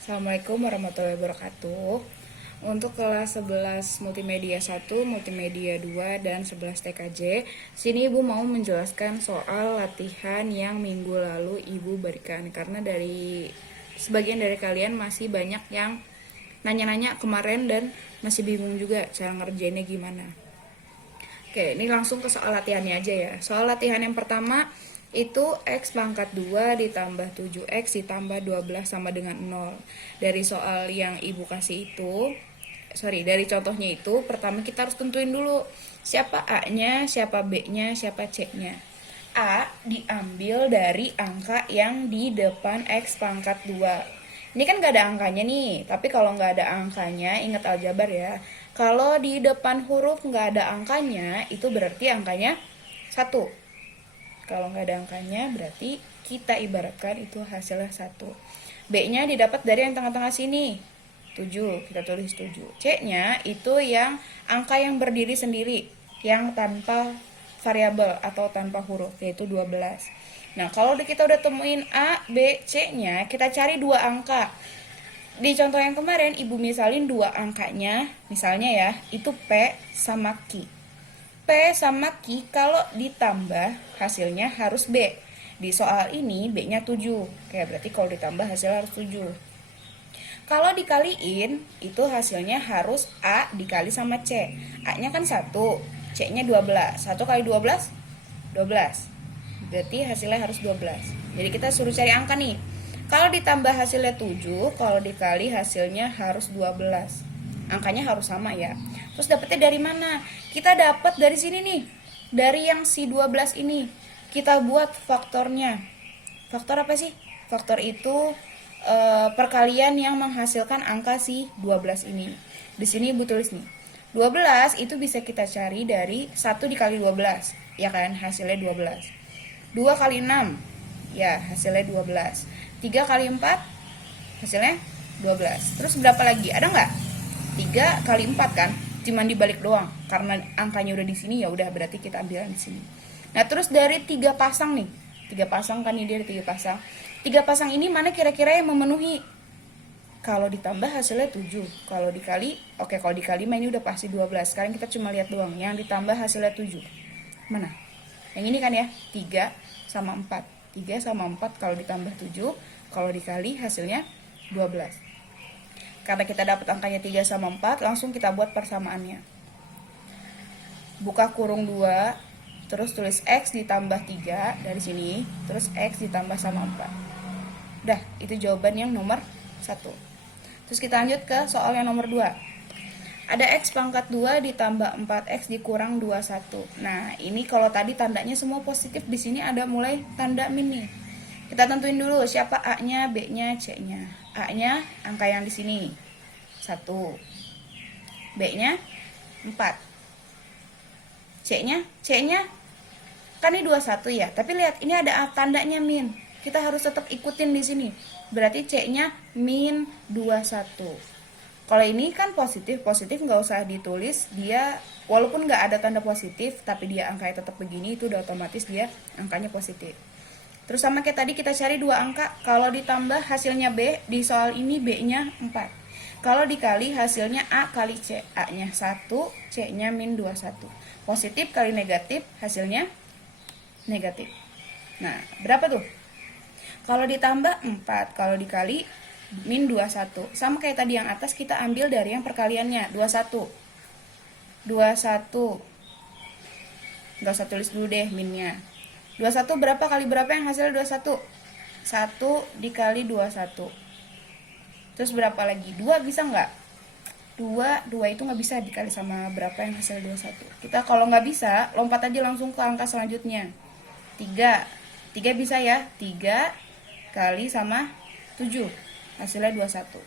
Assalamualaikum warahmatullahi wabarakatuh. Untuk kelas 11 multimedia 1, multimedia 2, dan 11 TKJ, sini Ibu mau menjelaskan soal latihan yang minggu lalu Ibu berikan. Karena dari sebagian dari kalian masih banyak yang nanya-nanya kemarin dan masih bingung juga cara ngerjainnya gimana. Oke, ini langsung ke soal latihannya aja ya. Soal latihan yang pertama itu X pangkat 2 ditambah 7X ditambah 12 sama dengan 0. Dari soal yang Ibu kasih itu, dari contohnya itu, pertama kita harus tentuin dulu siapa A-nya, siapa B-nya, siapa C-nya. A diambil dari angka yang di depan X pangkat 2. Ini kan gak ada angkanya nih, tapi kalau gak ada angkanya, ingat aljabar ya. Kalau di depan huruf gak ada angkanya, itu berarti angkanya 1. Kalau gak ada angkanya, berarti kita ibaratkan itu hasilnya 1. B-nya didapat dari yang tengah-tengah sini, 7, kita tulis 7. C-nya itu yang angka yang berdiri sendiri, yang tanpa variabel atau tanpa huruf, yaitu 12. Nah, kalau kita udah temuin A, B, C-nya, kita cari dua angka. Di contoh yang kemarin, Ibu misalin dua angkanya, misalnya ya, itu P sama Q. P sama Q kalau ditambah hasilnya harus B. Di soal ini B-nya 7. Kayak berarti kalau ditambah hasilnya harus 7. Kalau dikaliin, itu hasilnya harus A dikali sama C. A-nya kan 1, C-nya 12. 1 kali 12, 12. Berarti hasilnya harus 12. Jadi kita suruh cari angka nih. Kalau ditambah hasilnya 7, kalau dikali hasilnya harus 12. Angkanya harus sama ya. Terus dapetnya dari mana? Kita dapat dari sini nih. Dari yang si 12 ini. Kita buat faktornya. Faktor apa sih? Faktor itu perkalian yang menghasilkan angka si 12 ini. Di sini Ibu tulis nih. 12 itu bisa kita cari dari 1 dikali 12. Ya kan? Hasilnya 12. 2 kali 6, ya hasilnya 12. 3 kali 4, hasilnya 12. Terus berapa lagi? Ada nggak? 3 kali 4 kan? Cuman dibalik doang. Karena angkanya udah di sini, ya udah berarti kita ambil di sini. Nah, terus dari 3 pasang nih. 3 pasang kan, ini dari 3 pasang. 3 pasang ini mana kira-kira yang memenuhi? Kalau ditambah hasilnya 7. Kalau dikali, kalau dikali ini udah pasti 12. Sekarang kita cuma lihat doang. Yang ditambah hasilnya 7. Mana? Yang ini kan ya, 3 sama 4. 3 sama 4 kalau ditambah 7, kalau dikali hasilnya 12. Karena kita dapat angkanya 3 sama 4, langsung kita buat persamaannya. Buka kurung 2, terus tulis X ditambah 3 dari sini, terus X ditambah sama 4. Udah, itu jawaban yang nomor 1. Terus kita lanjut ke soal yang nomor 2. Ada X pangkat 2 ditambah 4X dikurang 21. Nah, ini kalau tadi tandanya semua positif, di sini ada mulai tanda min nih. Kita tentuin dulu siapa A-nya, B-nya, C-nya. A-nya angka yang di sini, 1. B-nya 4. C-nya kan ini 21 ya. Tapi lihat, ini ada tandanya min. Kita harus tetap ikutin di sini. Berarti C-nya min 21. Kalau ini kan positif nggak usah ditulis, dia walaupun nggak ada tanda positif, tapi dia angkanya tetap begini, itu udah otomatis dia angkanya positif. Terus sama kayak tadi kita cari dua angka, kalau ditambah hasilnya B, di soal ini B-nya 4. Kalau dikali hasilnya A kali C, A-nya 1, C-nya min 21. Positif kali negatif, hasilnya negatif. Nah, berapa tuh? Kalau ditambah 4, kalau dikali min 21. Sama kayak tadi yang atas, kita ambil dari yang perkaliannya, 21. 21. Nggak usah tulis dulu deh minnya. 21 berapa kali berapa yang hasilnya 21? 1 dikali 21. Terus berapa lagi? 2 bisa nggak? 2 itu nggak bisa dikali sama berapa yang hasilnya 21. Kita kalau nggak bisa, lompat aja langsung ke angka selanjutnya. 3 bisa ya? 3 kali sama 7. Hasilnya 21.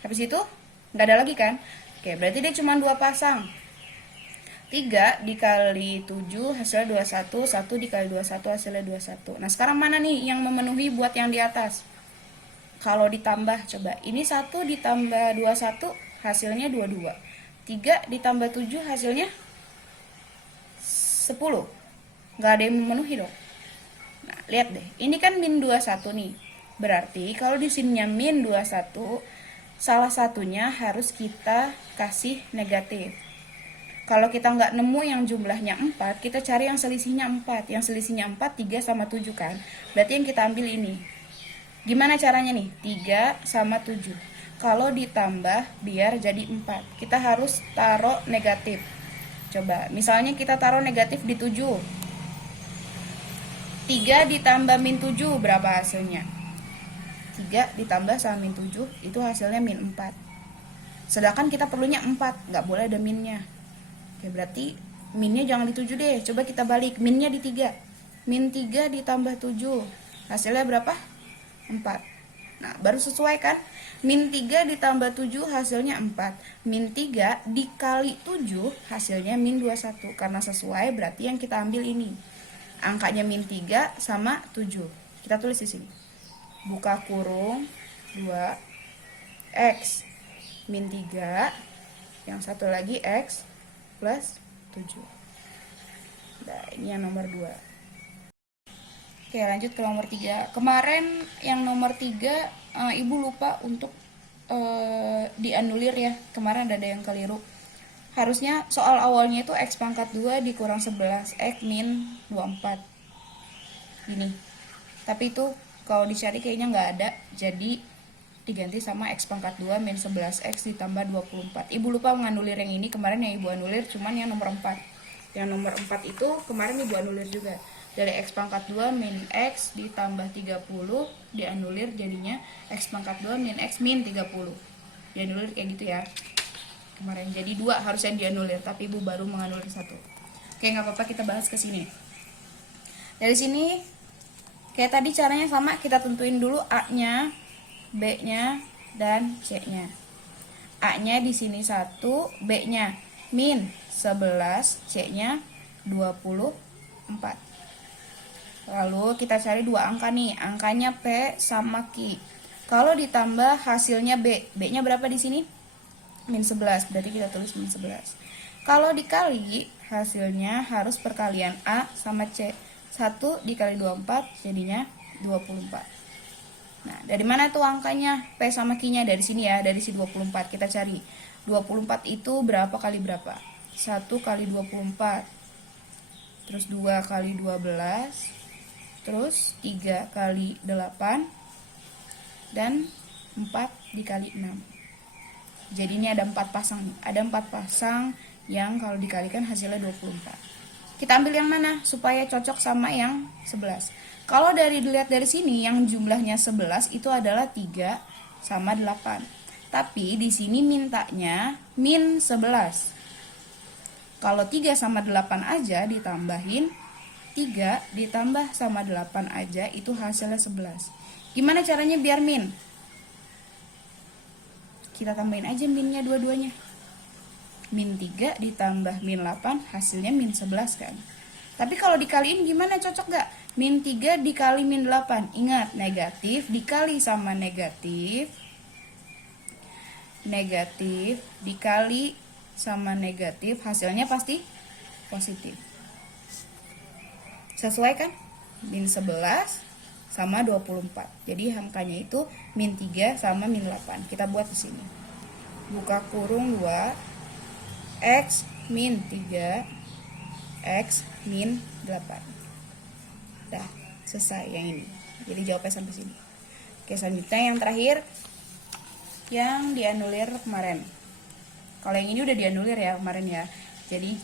Habis itu nggak ada lagi kan? Oke, berarti dia cuma 2 pasang. 3 dikali 7 hasilnya 21, 1 dikali 21 hasilnya 21. Nah, sekarang mana nih yang memenuhi buat yang di atas? Kalau ditambah, coba. Ini 1 ditambah 21 hasilnya 22. 3 ditambah 7 hasilnya 10. Nggak ada yang memenuhi dong. Nah, lihat deh. Ini kan min 21 nih. Berarti kalau di sininya min 21, salah satunya harus kita kasih negatif. Kalau kita nggak nemu yang jumlahnya 4, kita cari yang selisihnya 4. Yang selisihnya 4, 3 sama 7 kan. Berarti yang kita ambil ini. Gimana caranya nih? 3 sama 7. Kalau ditambah biar jadi 4, kita harus taruh negatif. Coba, misalnya kita taruh negatif di 7. 3 ditambah min 7 berapa hasilnya? 3 ditambah sama min 7 itu hasilnya min 4. Sedangkan kita perlunya 4, nggak boleh ada minnya. Oke, berarti minnya jangan di 7 deh. Coba kita balik, minnya di 3. Min 3 ditambah 7. Hasilnya berapa? 4. Nah, baru sesuai kan? Min 3 ditambah 7 hasilnya 4. Min 3 dikali 7 hasilnya min 21. Karena sesuai berarti yang kita ambil ini. Angkanya min 3 sama 7. Kita tulis di sini. Buka kurung 2 X min 3. Yang satu lagi X plus 7. Nah, ini yang nomor 2. Oke, lanjut ke nomor 3. Kemarin yang nomor 3 Ibu lupa untuk dianulir ya. Kemarin ada yang keliru. Harusnya soal awalnya itu X pangkat 2 dikurang 11 X min 24. Ini. Tapi itu kalau dicari kayaknya nggak ada. Jadi diganti sama X pangkat 2 min 11X ditambah 24. Ibu lupa menganulir yang ini. Kemarin yang Ibu anulir cuman yang nomor 4. Yang nomor 4 itu kemarin Ibu anulir juga. Dari X pangkat 2 min X ditambah 30 dianulir jadinya X pangkat 2 min X min 30. Dianulir kayak gitu ya. Kemarin jadi 2 harus yang dianulir, tapi Ibu baru menganulir 1. Oke, nggak apa-apa, kita bahas ke sini. Dari sini kayak tadi caranya sama, kita tentuin dulu A-nya, B-nya, dan C-nya. A-nya di sini 1, B-nya min 11, C-nya 24. Lalu kita cari dua angka nih, angkanya P sama Q. Kalau ditambah hasilnya B, B-nya berapa di sini? Min 11, berarti kita tulis min 11. Kalau dikali, hasilnya harus perkalian A sama C. 1 dikali 24 jadinya 24. Nah, dari mana tuh angkanya? P sama Q-nya dari sini ya, dari si 24. Kita cari. 24 itu berapa kali berapa? 1 kali 24. Terus 2 kali 12. Terus 3 kali 8. Dan 4 dikali 6. Jadi ini ada 4 pasang. Ada 4 pasang yang kalau dikalikan hasilnya 24. Kita ambil yang mana supaya cocok sama yang 11? Kalau dilihat dari sini yang jumlahnya 11 itu adalah 3 sama 8. Tapi di sini mintanya min 11. Kalau 3 sama 8 aja ditambahin 3 ditambah sama 8 aja itu hasilnya 11. Gimana caranya biar min? Kita tambahin aja minnya dua-duanya. Min 3 ditambah min 8 hasilnya min 11 kan. Tapi kalau dikaliin gimana, cocok gak? Min 3 dikali min 8. Ingat, negatif dikali sama negatif. Negatif dikali sama negatif, hasilnya pasti positif. Sesuai kan? Min 11 sama 24. Jadi angkanya itu min 3 sama min 8. Kita buat di sini. Buka kurung 2 X min 3 X min 8. Dah, selesai yang ini. Jadi jawabnya sampai sini. Oke, selanjutnya yang terakhir yang dianulir kemarin. Kalau yang ini udah dianulir ya kemarin ya. Jadi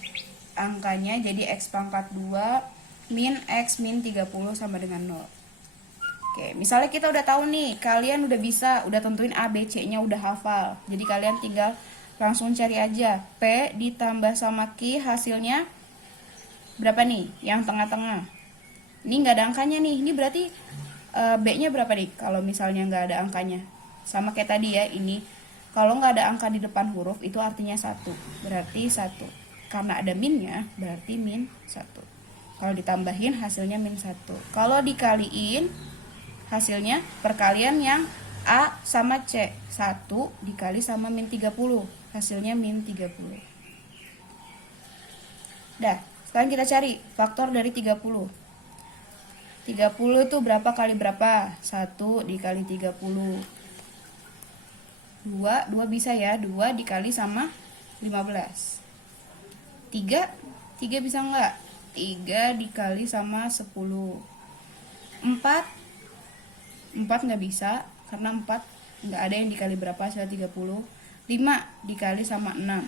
angkanya jadi X pangkat 2 min X min 30 sama dengan 0. Oke, misalnya kita udah tahu nih, kalian udah bisa, udah tentuin A, B, C-nya udah hafal. Jadi kalian tinggal langsung cari aja. P ditambah sama Q hasilnya berapa nih? Yang tengah-tengah. Ini nggak ada angkanya nih. Ini berarti B-nya berapa nih? Kalau misalnya nggak ada angkanya. Sama kayak tadi ya, ini. Kalau nggak ada angka di depan huruf, itu artinya 1. Berarti 1. Karena ada minnya, berarti min 1. Kalau ditambahin, hasilnya min 1. Kalau dikaliin, hasilnya perkalian yang A sama C. 1 dikali sama min 30. Hasilnya min 30. Dah, sekarang kita cari faktor dari 30. 30 tuh berapa kali berapa? 1 dikali 30. 2 bisa ya, 2 dikali sama 15. 3 bisa enggak? 3 dikali sama 10. 4 enggak bisa, karena 4 enggak ada yang dikali berapa hasil 30. 5 dikali sama 6.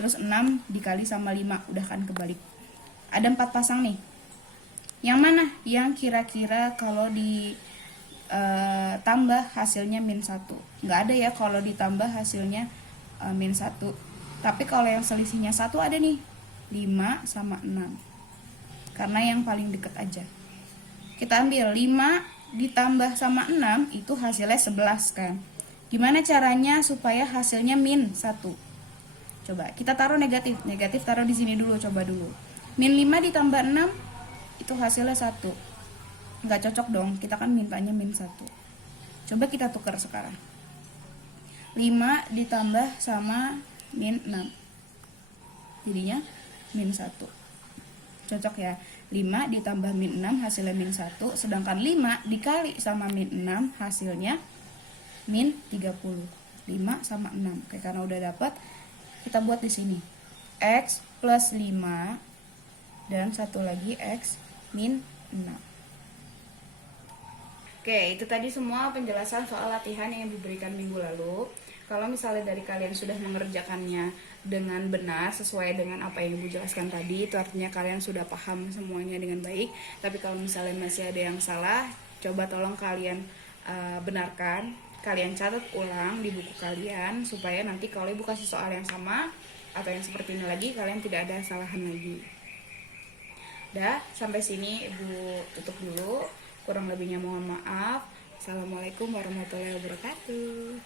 Terus 6 dikali sama 5, udah kan kebalik. Ada 4 pasang nih. Yang mana? Yang kira-kira kalau ditambah hasilnya min 1. Nggak ada ya kalau ditambah hasilnya min 1. Tapi kalau yang selisihnya 1 ada nih. 5 sama 6. Karena yang paling deket aja. Kita ambil 5 ditambah sama 6 itu hasilnya 11 kan. Gimana caranya supaya hasilnya min 1? Coba kita taruh negatif. Negatif taruh di sini dulu, coba dulu. Min 5 ditambah 6 itu hasilnya 1. Nggak cocok dong, kita kan mintanya min 1. Coba kita tukar sekarang. 5 ditambah sama min 6. Jadinya min 1. Cocok ya. 5 ditambah min 6 hasilnya min 1. Sedangkan 5 dikali sama min 6 hasilnya min 30. 5 sama 6. Oke, karena udah dapat, kita buat di sini. X plus 5 dan satu lagi X min 6. Oke, itu tadi semua penjelasan soal latihan yang diberikan minggu lalu. Kalau misalnya dari kalian sudah mengerjakannya dengan benar sesuai dengan apa yang Ibu jelaskan tadi, itu artinya kalian sudah paham semuanya dengan baik. Tapi kalau misalnya masih ada yang salah, coba tolong kalian benarkan, kalian catat ulang di buku kalian supaya nanti kalau Ibu kasih soal yang sama atau yang seperti ini lagi, kalian tidak ada kesalahan lagi. Udah, sampai sini Ibu tutup dulu. Kurang lebihnya mohon maaf. Assalamualaikum warahmatullahi wabarakatuh.